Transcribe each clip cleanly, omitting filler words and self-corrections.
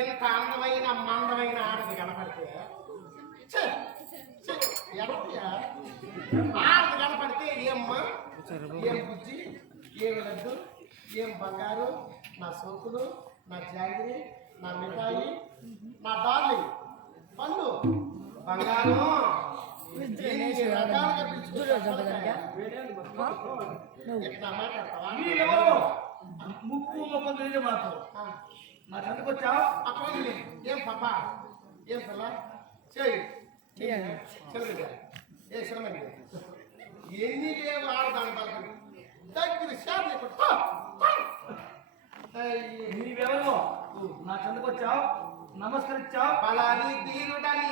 ఎంత అందమైన మందమైన ఆడది కనపడితే ఆడది కనపడితే ఏమ్మా ఏం బుజ్జి ఏం లడ్డు ఏం బంగారు నా సోకులు నా జాగిరి నా మిఠాయి నా డార్లింగ్ పన్ను బంగారం ముక్కు ముఖం తెలియదు మాకు నా చందుకు వచ్చా అక్కడ ఏం పాప ఏం పిల్ల చేయి ఏ శ్రమండి ఎన్ని లేవు ఆడదాని పలకని దగ్గర శాతం నీవెవరో నా చందుకు వచ్చావు నమస్కరించావు పలాని తీరుడని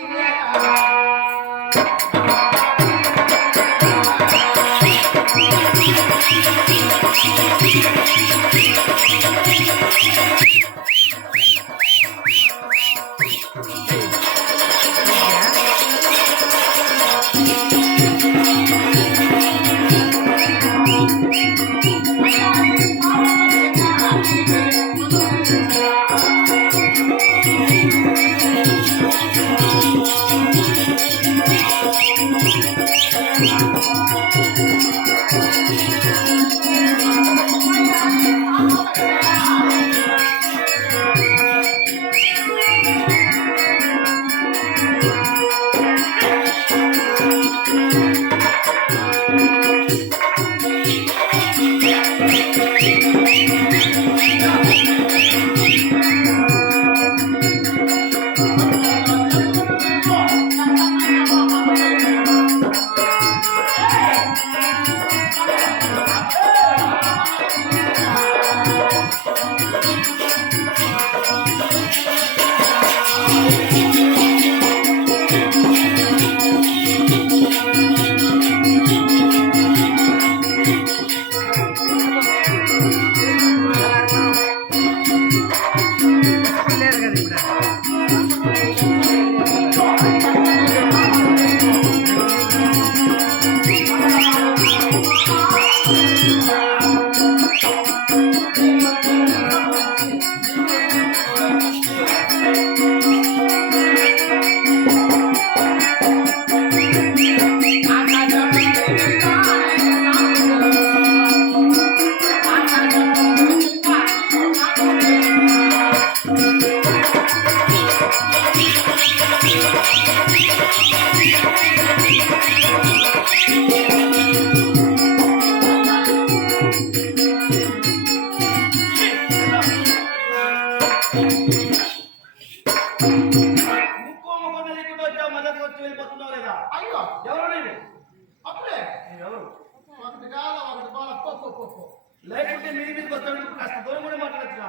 లేకుంటే మీ మీదకి వస్తాడు కాస్త దూరం కూడా మాట్లాడచ్చుగా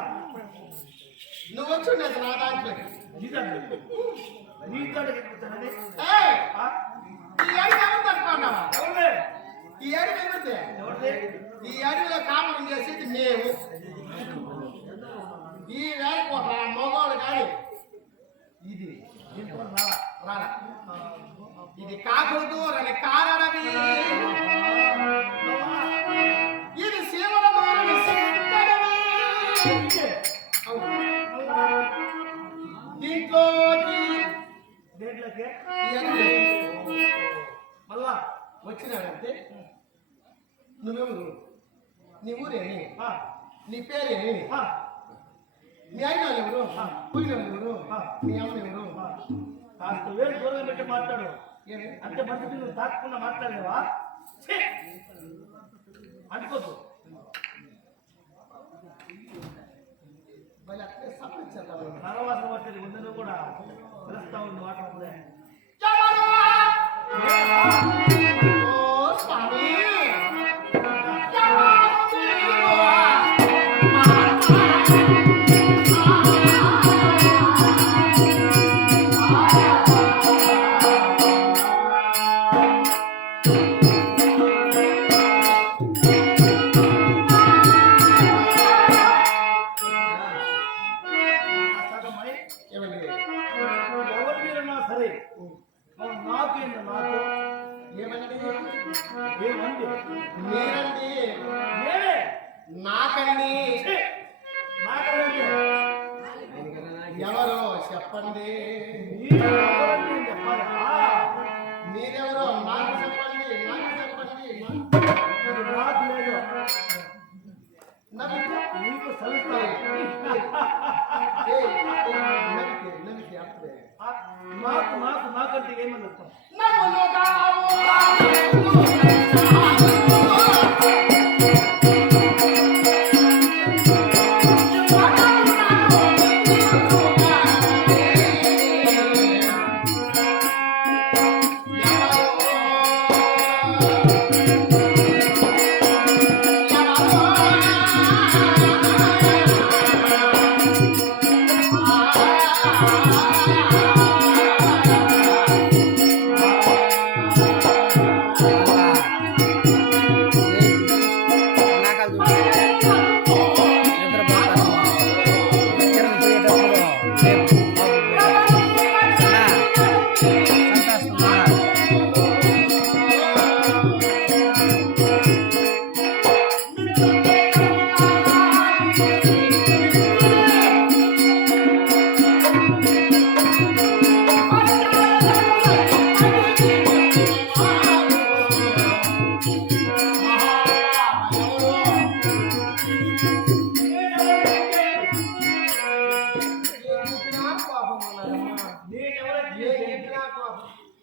నువ్వు వచ్చుండేది నా దాంట్లో నీతో ఈ అడవి ఎవరిది ఈ అడవిలో కామం చేసేది మేము ఈ వేళ మగవాడు కానీ ఇది రాలా ఇది కాకూడదు అని కారడవి ఇది శివుల దీంట్లోకి మళ్ళా వచ్చినాడంటే నువ్వెవరు నీ ఊరేమి నీ పేరేమి మీ ఆయన ఎవరు ఊరిన ఎవరు మీ అమ్మ ఎవరు కాస్త వేరు దూరం పెట్టి మాట్లాడు అంటే మంచి నువ్వు తాకుండా మాట్లాడలేవా అనుకోద్దు నరవాసన వచ్చేది ముందు కూడా పిలుస్తా ఉంది మాట్లాడుతుంది మీరండి నేనే నాకండి ఛీ! మాట్లాడండి. ఎవరో చెప్పండి మీరు ఎవరని నేను చెప్పాలా? మీరెవరో నాకు చెప్పండి ఇది నాకు లేదు. నాకు నీకు సలుస్తాయి. నమ్మితే అప్పుడే మాకంటే ఏమని అర్థం?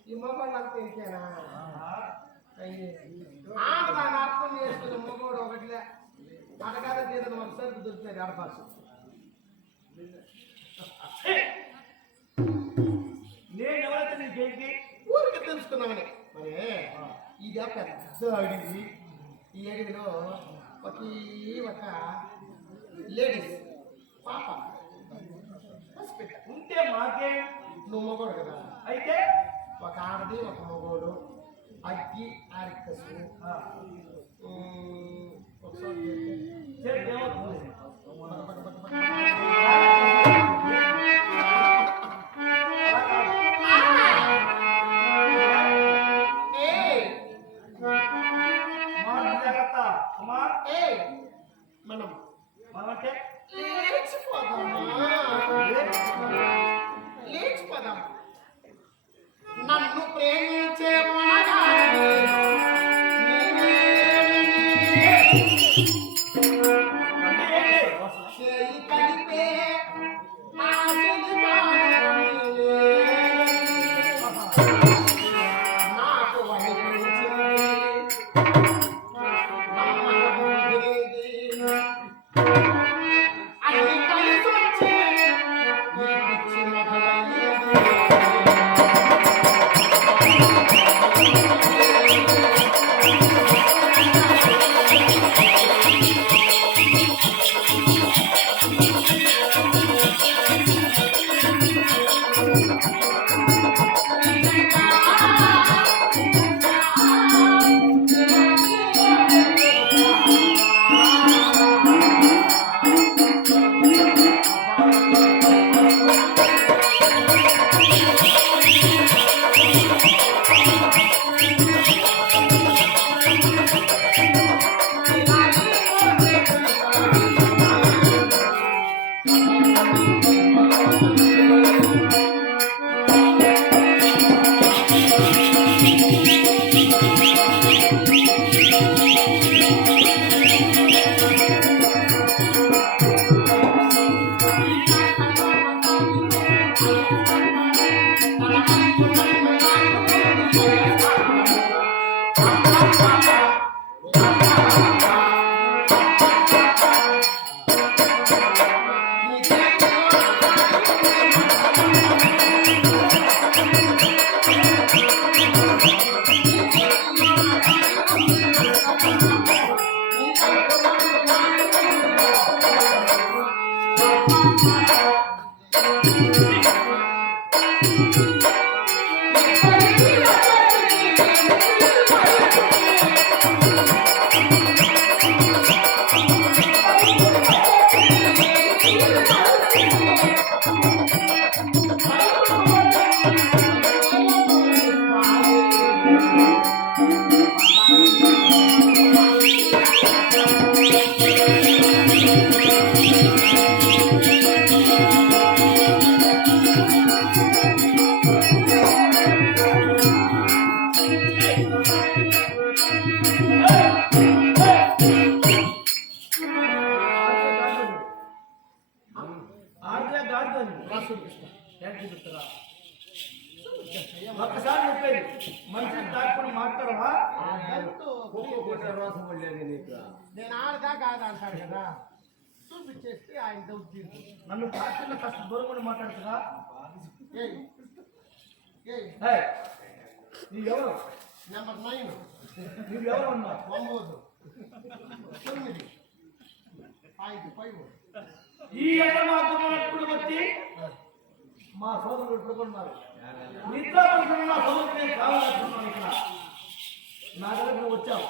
ఈ మొబైల్ నాకు తెలిసేనా ఆడదాన్ని అర్థం చేసుకుని మొగోడు ఒకటిలే అడగానే తీరని ఒక సరుకు దొరుకుతుంది ఆడపాసు నేను ఎవరైతే నీకేంటి? ఊరికి తెలుసుకున్నామని మరి ఇది పెద్ద అడవి ఈ అడవిలో ఒక లేడీస్ పాప పసిపిట్ట ఉంటే మాకే. నువ్వు మొగోడు కదా అయితే ఒక ఆడది ఒక మొగోడు అగ్గి ఆరికసు ఒకసారి చేస్తే ఏమవుతుంది? మాట జాగ్రత్త. అమ్మా, మనమంటే లేచిపోదాం నన్ను ప్రేమించే కలిపే నాకు అన్ని కలిసి వచ్చే ఈ పిచ్చి మొదలయ్యేది తాకుండా మాట్లాడవా? నేను ఆడదా కాదా అంటాడు కదా, చూపించేస్తే ఆయన దౌర్జన్యం. నన్ను తాకుండా కాస్త దూరం మాట్లాడుతున్నా. ఏయ్ ఏయ్ నీవెవరు? నెంబర్ 9 నీవెవరు అన్నా? 9 9 5 ఈ ఎడమార్గమునప్పుడు వచ్చి మా సోదరులు పెట్టుకున్నారు. నిద్ర పడుతున్న నా సోదరుడు కావాలనుకున్నాను. ఇక్కడ నా దగ్గర వచ్చావు.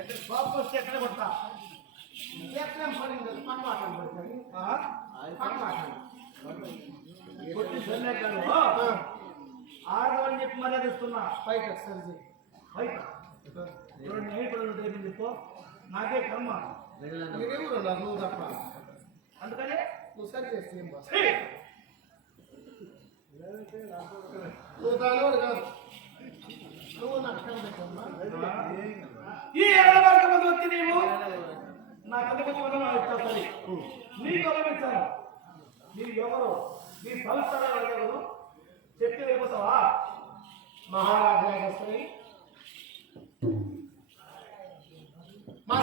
ఎక్కడ బాబు వస్తే ఎక్కడ కొడతా? కొట్టి సన్యాకాలు ఆడవని చెప్పి మర్యాద ఇస్తున్నా. పైకి సరిజీ బయట చెప్పు. నాకే కర్మ. మీరెవరు ఉన్నారు? నువ్వు తప్ప. అందుకనే నువ్వు సరి చేస్తే ఏం బాస్? నువ్వు దానివాడు కాదు, నువ్వు నాకు కనిపించమ్మా. ఈ ఎడమార్గం మంది వచ్చి నీవు నా కనిపించమని నీకు గమనించాను. నీవు ఎవరు? నీ సంస్థలు ఎవరు చెప్పి వెళ్ళిపోతావా? మహారాజా మా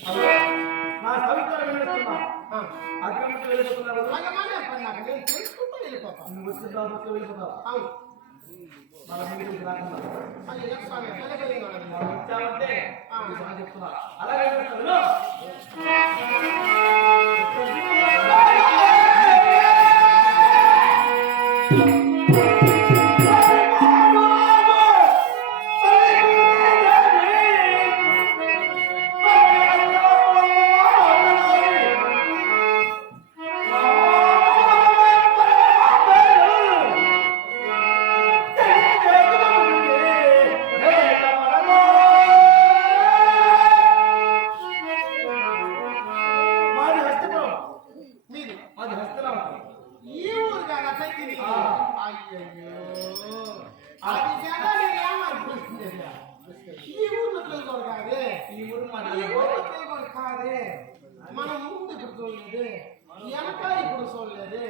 నా సవితలు వెళ్ళిస్తున్నా అగ్రమకి వెళ్ళిపోతున్నారు నాకు నేను తెలుసుకుంటూ వెళ్ళిపోతాను. నువ్వు వచ్చిన తర్వాత వెళ్ళిపోతావు. అవును మన మీటింగ్ రాకుండా వచ్చామంటే వచ్చామంటే చెప్తున్నా అలాగే వెళ్ళు. ఈ ఊరు కాదా అది జనాలు ఏమనుకుంటుంది? ఈ ఊర్లో తెలుగు కాదే, ఈ ఊరు మాట ఈ ఊర్లో తెలుగు కాదే. మనం ముందు ఇప్పుడు చూడలేదు, వెనక ఇప్పుడు చూడలేదు.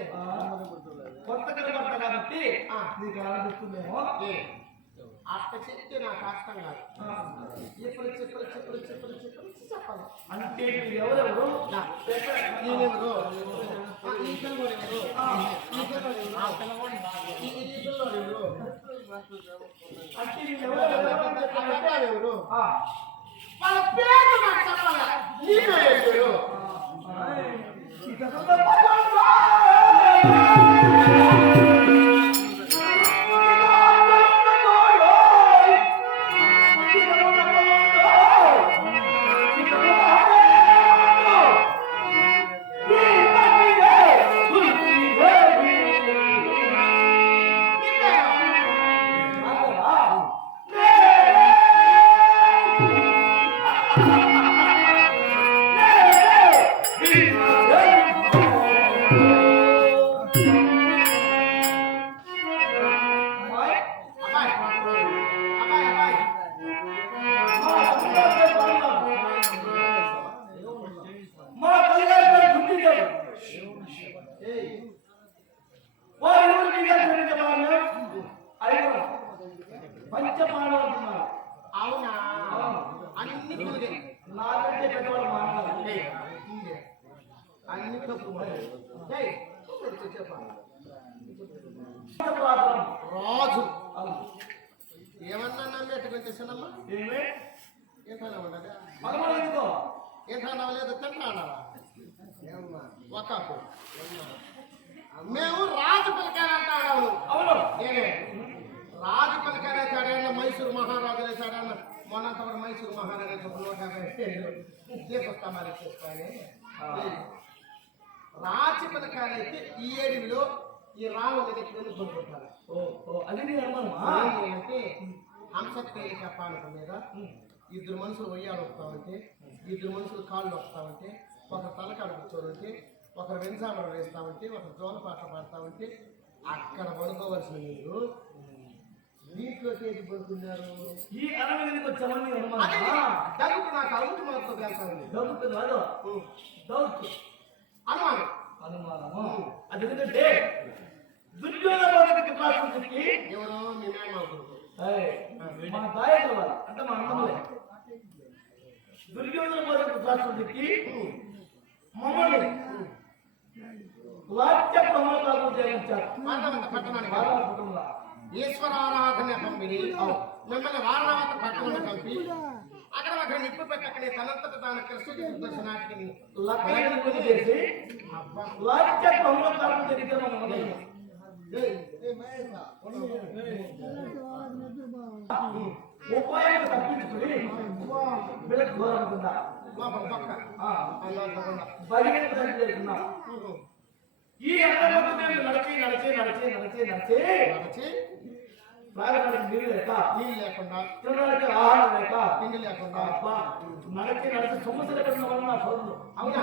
కొత్త కనబడతా కాబట్టి నీకు ఎలా అనిపిస్తుందేమో. అట్ట చెప్తే నాకు కష్టం కాదు. ఇప్పుడు చెప్పాలి. అంటే మీరు ఎవరెవరు నేనెవరు, ఈ పిల్లవాడు ఎవరు, ఈ పిల్లవాడు ఎవరు, అంటే మీరు ఎవరెవరు ఎవరు, వాళ్ళ పేరు నాకు చెప్పాలి. నీ పేరు ఎవరు? అవునా? అన్ని కుదిరే నాకంటే పెద్దవాళ్ళు మాట్లాడాలి. అన్ని తప్పు చెప్పాలి. రాజు ఏమన్నా నమ్మేట్టుకుంటే చిన్నమ్మ ఏమే ఏంటన్నా ఉండదు, మగవాళ్ళతో ఏంటన్నా లేదు తింటాడా ఒక్కపు మేము రాజు పిల్లకాయలంటాడు. అవును నేనే రాజు పిల్లకాయలే చాడన్న, మైసూరు మహారాజులే చాడన్న. మొన్నంతవరకు మైసూరు మహారాజు 150 దీపస్తంభాలు చేసుకొని రాజు పిల్లకాయలైతే ఈ ఏడుగులో ఈ రాముడి దగ్గర కొనుక్కుంటారు. అది నీ అనుమానమా? అంటే హంసక్రియలు చెప్పాలనుకునేదా, ఇద్దరు మనుషులు ఉయ్యాలు వస్తామంటే, ఇద్దరు మనుషులు కాళ్ళు వస్తామంటే, ఒకరు తలకాడు కూర్చోనంటే, ఒకరు వెంజామలు వేస్తామంటే, ఒకరు జోల పాటలు పాడతామంటే అక్కడ పడుకోవలసిన మీరు దీంట్లో చేసి పడుకున్నారు. ఈ అరణ్యానికి వచ్చామని అనుమానమా? దగ్గు నాకు అవుతు మాత్రం వెళ్తామండి. డౌట్ కాదు, డౌట్ అనుమానం అనుమానము. అది ఎందుకంటే దుర్యోధనకి క్లాసుకి ఎవరో మీ మేమ కొడుకు మన దాయకుల వాళ్ళు అంటే మన అన్నములే దుర్యోధన క్లాసుకి మమ్మల్ని వాక్య ప్రమాణాలు చేయించారు. పట్టణానికి ఈశ్వరారాధన పంపిణీ మిమ్మల్ని వారణావత పట్టణంలో కలిపి అక్కడ ఒక నిప్పు పెట్టకనే తనంతట తాను కృష్ణుడి దర్శనానికి లక్ష చేసి వాక్య ప్రమాణాలు జరిగిన ఉపాయం తప్పించుకుని వీళ్ళకి దూరం అవుతుందా బలిగని జరుగుతున్నా ఈ ఎండలో మేము నడిచి నడిచి నడిచి నడిచి నడిచి తాగడానికి నీళ్ళు లేక నీళ్ళు లేకుండా తినడానికి ఆహారం లేక తిండి లేకుండా నడిచి నడిచి సమస్యలు పెట్టిన వల్ల నా సోదరులు అవునా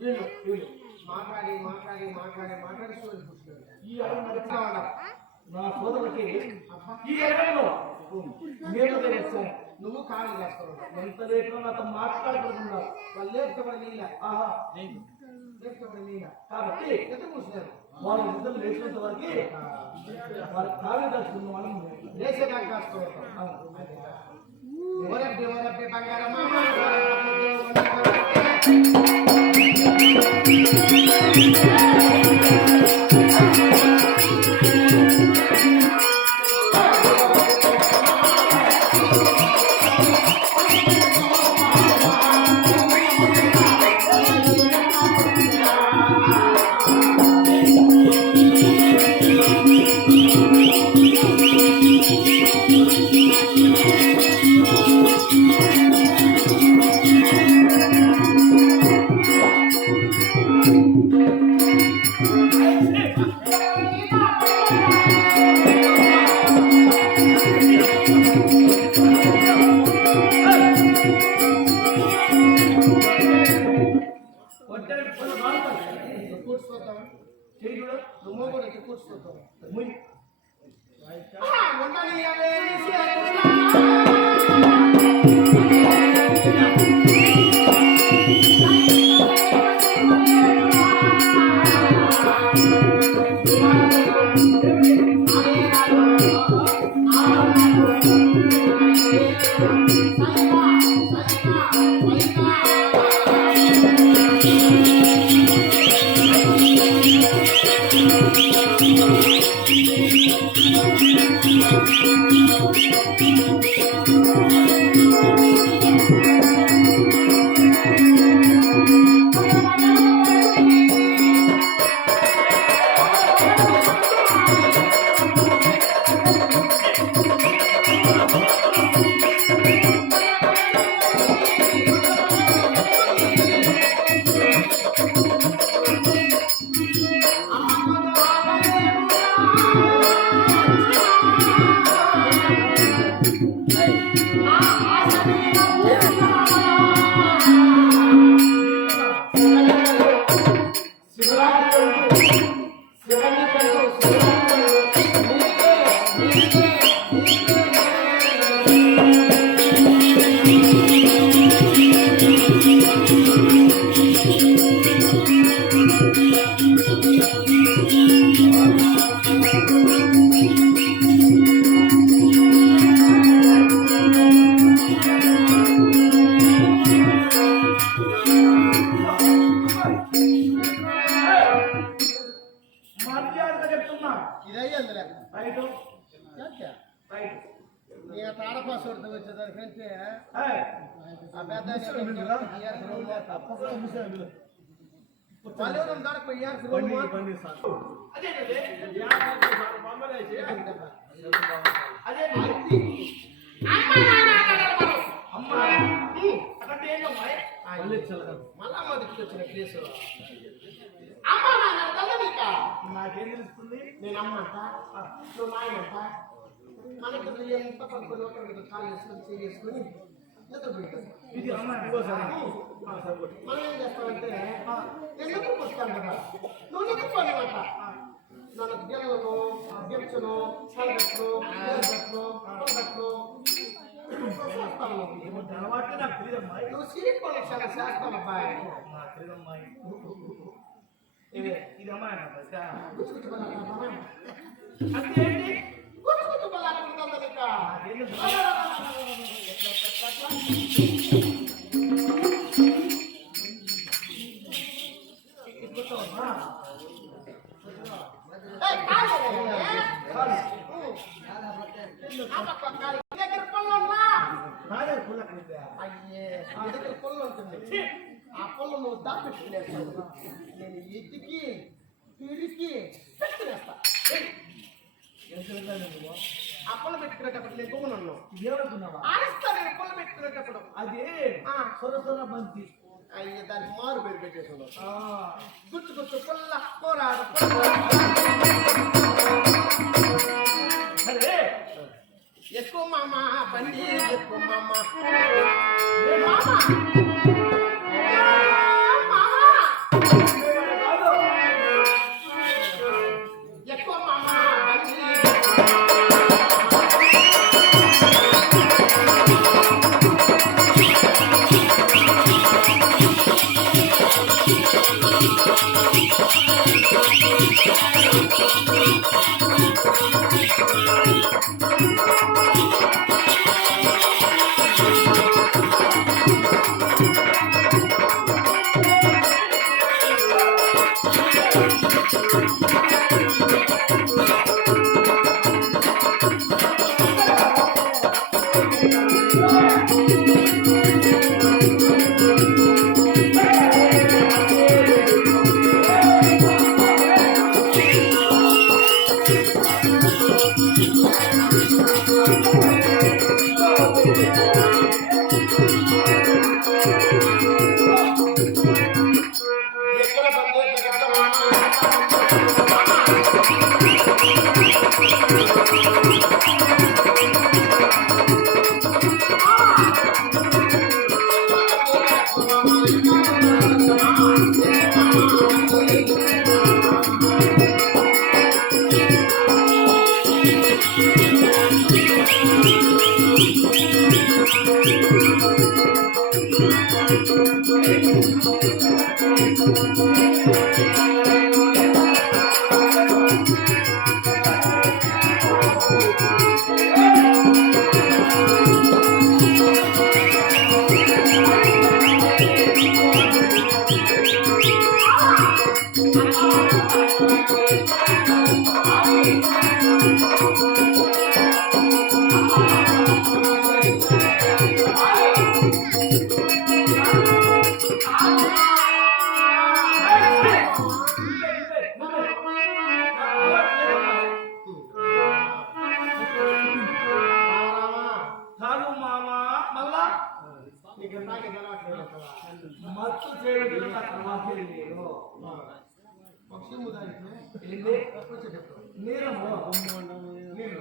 వీళ్ళు వీళ్ళు మాట్లాడి మాట్లాడి మాట్లాడి మాట్లాడి సోదరు కూర్చున్నారు. ఈ అడుగు నడిచిన నా సోదరులకి ఈ ఎడలో నీళ్ళు తెచ్చాను. నువ్వు కాళ్ళు చేస్తున్నావు. ఎంత రేట్లో నాతో మాట్లాడుకుంటున్నావు. వాళ్ళు లేకపోతే నీళ్ళ ఆహా లేకపోతే నీళ్ళ కాబట్టి ఎంత కూర్చున్నారు. వాళ్ళు నిద్ర లేచినంత వరకు వాళ్ళ కాళ్ళు దాచుకున్న వాళ్ళని లేచేదాకా కాస్తున్నావు. ఓరబ్బి ఓరబ్బి బంగారమ్మ నాకేం తెలుస్తుంది? నేను అమ్మంట నువ్వు నాయనంట మనకి ఎంత పడుకొని ఒకరికి కాలు వేసుకొని చేసుకొని ఇది మనం ఏం చేస్తామంటే ఎందుకు పుస్తాను కదా నువ్వు ఎందుకు పడమంట నన్ను గెలను గెలుచును చల్లగట్లు గెలగట్లు పొలగట్లు అలవాటు నాకు తెలియదమ్మా. నువ్వు సిరిపోయి చాలా చేస్తాను అబ్బాయి నాకు తెలియదమ్మా. ఇది అమ్మా అంటే ఏంటి? గుర్తుకు బలాడుతుందా ఆ పొలం నువ్వు దాపెట్టుకునేస్తావు నేను ఎత్తికి తిరిగి పెట్టుకునేస్తా ఆ పొలం పెట్టుకునేటప్పుడు నేను గొమ్మనున్నావు ఏమనుకున్నావా? ఆడిస్తా నేను పొలం పెట్టుకునేటప్పుడు అదే సొర బంతి అయ్యే దానికి మారు పేరు పెట్టేసుకున్నావు గుర్తు గుర్తు పొల్ల పోరాడు సరే ఎక్కువ మామ బండి ఎక్కువ మామ ఎక్కువ మామ బండి మత్తు చేయడం నీరము నీరు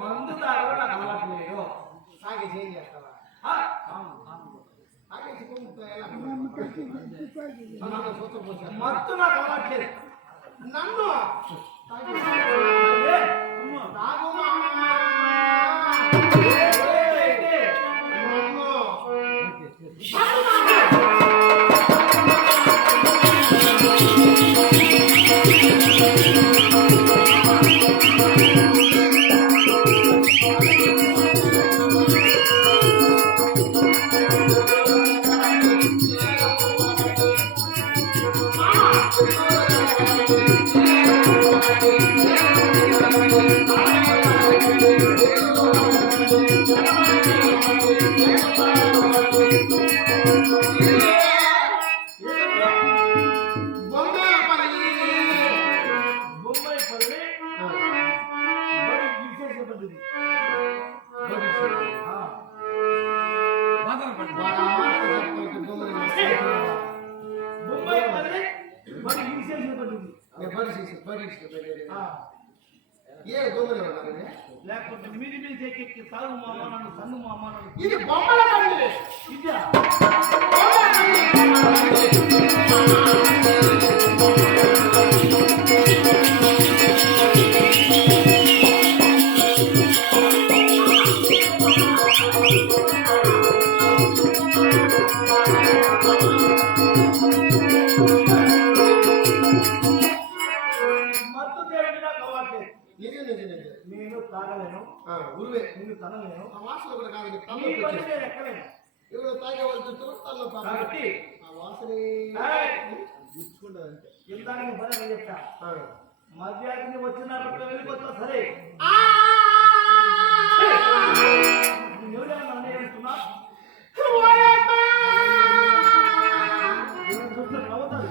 మందు తాగడం నాకు అలవాటు లేదు. సాగే చేంజ్ చేస్తావా? మత్తు నాకు అలవాటు లేదు. నన్ను లేకపోతే మీరు మీరు చెక్కి సాగు మామ నన్ను సన్ను మామ ఇది బొమ్మల బండి. ఇదా నేను తాగలేను, ఉరువే నేను తనలేను, ఆ వాసన కూడా కాదు. నీ పని నేను ఎక్కలేను. ఎవరు తాగే వాళ్ళు చూస్తూ తనలో కాబట్టి ఆ వాసనే గుచ్చుకుంటుంది అంతే. ఇందాక నేను పని చెప్తా, మధ్యాహ్నం వచ్చినప్పుడు వెళ్ళిపోతా సరే. ఎవరైనా నన్ను ఏమంటున్నా చూస్తే నవ్వుతారు.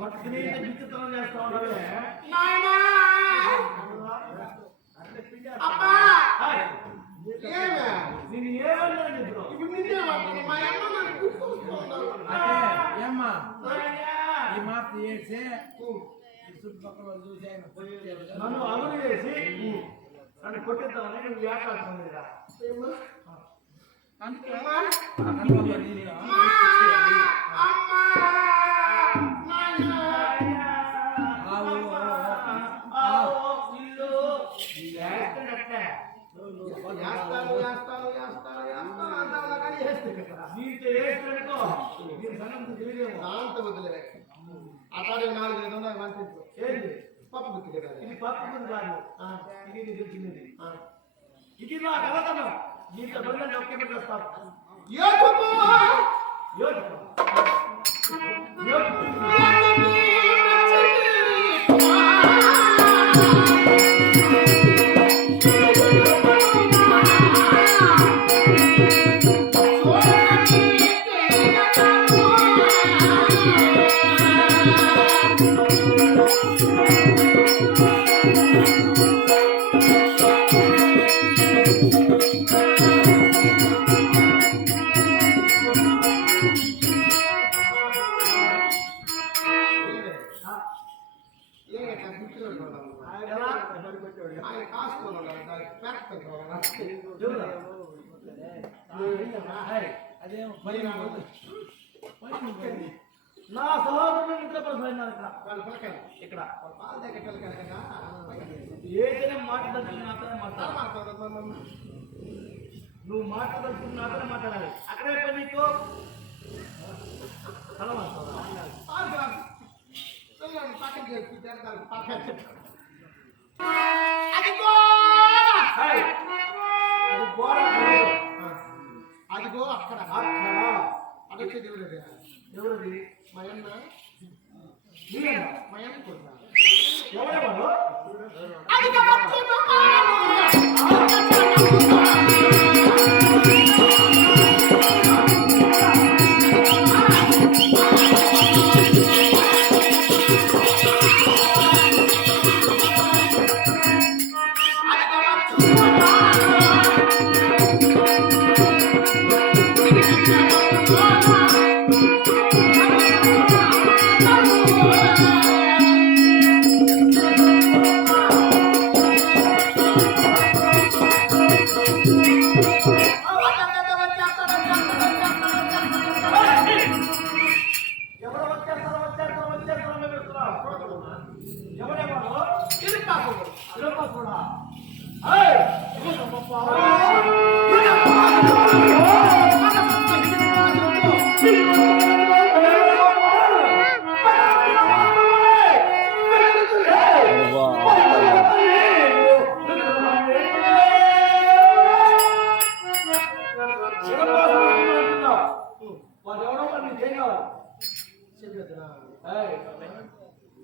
పట్టుకుని విచిత్రం చేస్తా ఉండవే నేను ఏమన్నాను ఇప్పుడు ఏమ్మా ఈ మాట చేసి చుట్టుపక్కల చూసి ఆయన నన్ను అదును చేసి నన్ను కొట్టిద్దామని నువ్వు వ్యాపారం లేదా అందుకే అతడు 4-500 పంపించు. ఏంటి పప్పు బుక్కి కదా ఇది పక్కన కాదు, ఇది తెలిసింది. ఇది నా కలతనం. దీంట్లో దొంగ ఒకే పెట్టేస్తాను. ఎలా? ఆయన కాసుకోవాలి దానికి పెడతాను ఎవరు? అదేం మరి నా సహోదరులు నిద్రపరుస్తున్నారు ఇక్కడ వాళ్ళు పిల్లకాయలు ఇక్కడ వాళ్ళ దగ్గర పిల్లకాయలు కదా ఏదైనా మాట్లాడుతున్నా మాట్లాడాలి. నువ్వు మాట్లాడుతున్నా మాట్లాడాలి. అక్కడే పని నీకు పక్కన చేసుకుంటే పక్కన అది గోడ అదిగో అక్కడ అక్కడ అదొచ్చే దేవుడు ఎవరిది? మా అన్న నీవేనా? మా అన్న కొడుకు ఎవరెవరు?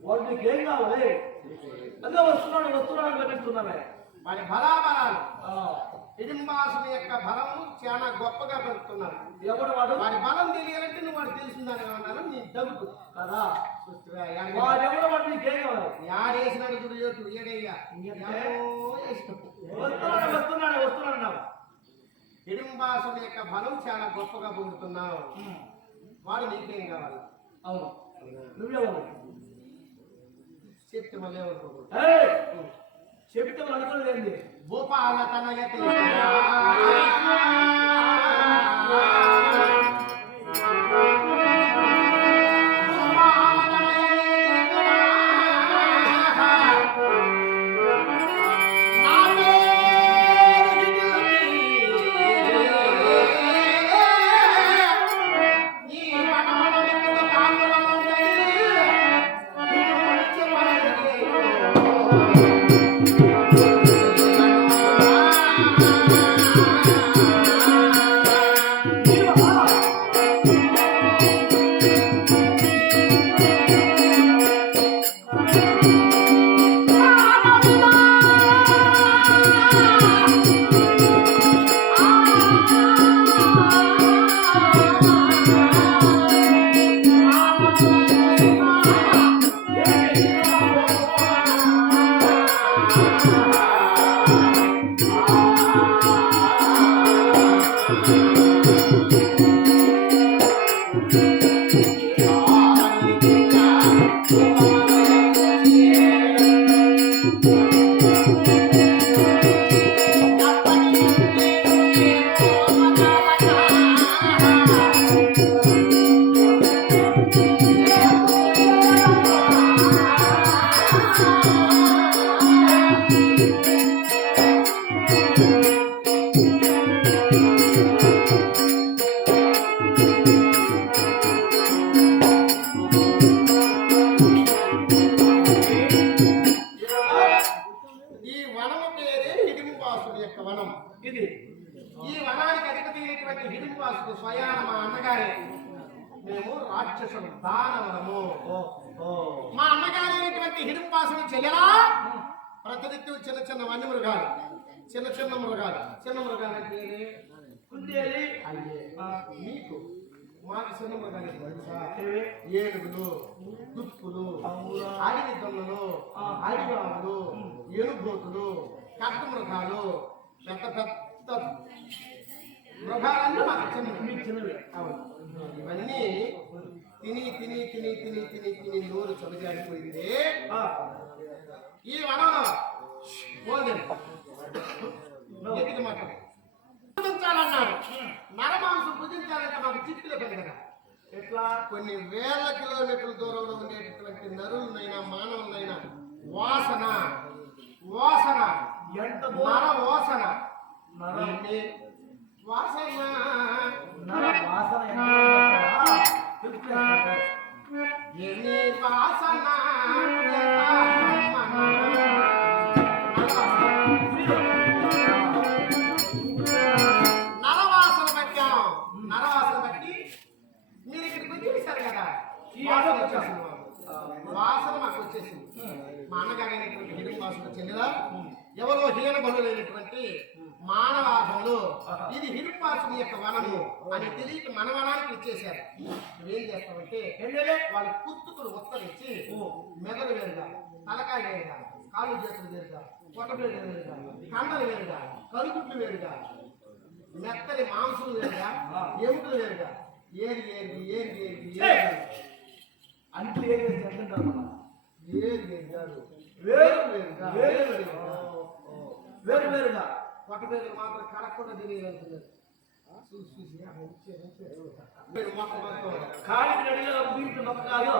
వాడు నీకేం కావాలి? అదే వస్తున్నాడు కనిపిస్తున్నానే. వారి బలాబలాలు హిడింబాసుని యొక్క బలము చాలా గొప్పగా పెడుతున్నారు. ఎవడు వాడు? వారి బలం తెలియాలంటే నువ్వు వాడు తెలిసిందని అన్నాను నీ డబ్బు కదా. వాడెవడో వాడు నీకేం కావాలి? యాడేసినాడు చూడు యోటు ఏడయ్యా వస్తున్నాడు నాకు. హిడింబాసుని యొక్క బలం చాలా గొప్పగా పొందుతున్నావు. వాడు నీకేం కావాలి? అవును, నువ్వెవరు? చెప్తే మళ్ళీ ఎవరు చెప్తే అనుకున్నది ఏంటి? భూపాల తనయతి స్వయాన మా అన్నగారే మేము రాక్షసులు దానవరము. మా అన్నగారైనటువంటి హిడింబాసుని చెల్లెలా ప్రతినిత్యం చిన్న చిన్న వన్యమృగాలు చిన్న మృగాలు అంటే కుందేలి మీకు మాకు చిన్న మృగాలు తెలుసా? ఏనుగులు, దుప్పులు, అడవి దొంగలు, అడివాములు, ఏనుగోతులు, కట్ట మృగాలు, పెద్ద పెద్ద మృగాలన్నీ మాకు చిన్నవి. అవును, ఇవన్నీ తిని నోరు చదివాడిపోయింది. ఆ, ఈ వనంలో ఎదిగి మాట్లాడు భుజించాలన్నాడు. నరమాంసం భుజించాలంటే మాకు చిక్కులు కదా. ఎట్లా కొన్ని వేల కిలోమీటర్ల దూరంలో ఉండేటటువంటి నరులనైనా మానవులైనా వాసన ఎంత నర వాసన నర వాసన నర వాసన ఎంత తెలుసుకుంటారా? ఎన్ని వాసన నరవాసన పట్టాం. నరవాసన బట్టి మీరు ఇక్కడికి వచ్చేసారు కదా. ఈ వాసన ఆటోకి వచ్చేసింది మాకు. వాసన మాకు వచ్చేసింది. మా అన్నగారైనటువంటి హిరణ్య వాసన చెందిన ఎవరో హీన బలులైనటువంటి మానవాసములు ఇది హిరణ్యవాసుని యొక్క వనము అని తెలియక మన వనానికి ఇచ్చేశారు. నువ్వేం చేస్తావంటే వాళ్ళ పుత్తుకులు ఉత్తరించి మెదడు వేరుగా, తలకాయ వేరుగా, కాళ్ళు చేతులు వేరుగా, పొట్టపేరు వేరుగా, కండలు వేరుగా, కలుగుట్లు వేరుగా, మెత్తని మాంసం వేరుగా, ఎముకలు వేరుగా, ఏరి అంట్లు ఏది తింటుంటారు మనం ఏరి కాదు వేరు వేరుగా వేరు వేరుగా పొట్టపేరు మాత్రం కడకుండా తినేయాలనుకున్నారు. కాలికి నడిలో బీట్లు మొక్కలు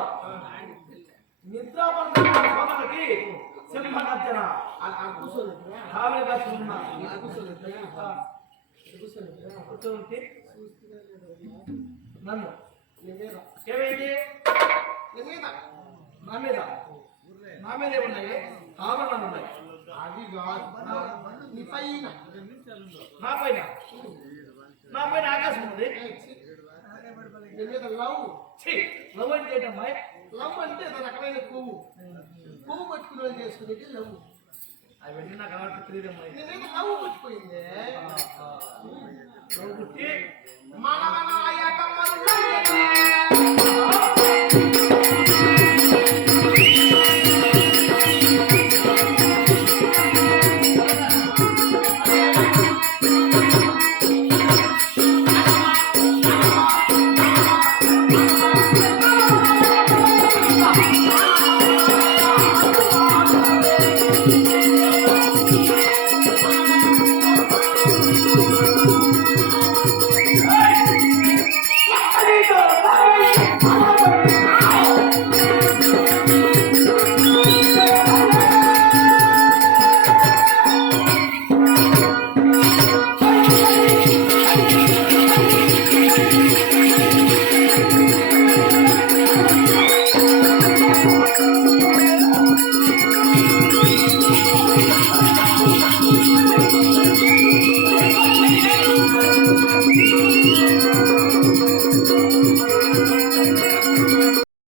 నిద్రాపడకి సింహనర్జన కావిలి కాచుకున్నా కూర్చోండి నన్ను ఏమైంది నా మీద ఏమున్నాయి ఆభరణాలు ఉన్నాయి అది కాదు నీ పైన నా పైన ఆకాశం ఉంది నీ మీద లవ్ లవ్ అంటే ఏంటమ్మా లవ్ అంటే ఒక రకమైన పువ్వు పట్టుకుని వాళ్ళు చేసుకునేది లవ్. అవన్నీ నాకు అలవాటు తెలియదమ్మా నీ మీద లవ్ పుట్టిపోయింది. లవ్ పుట్టి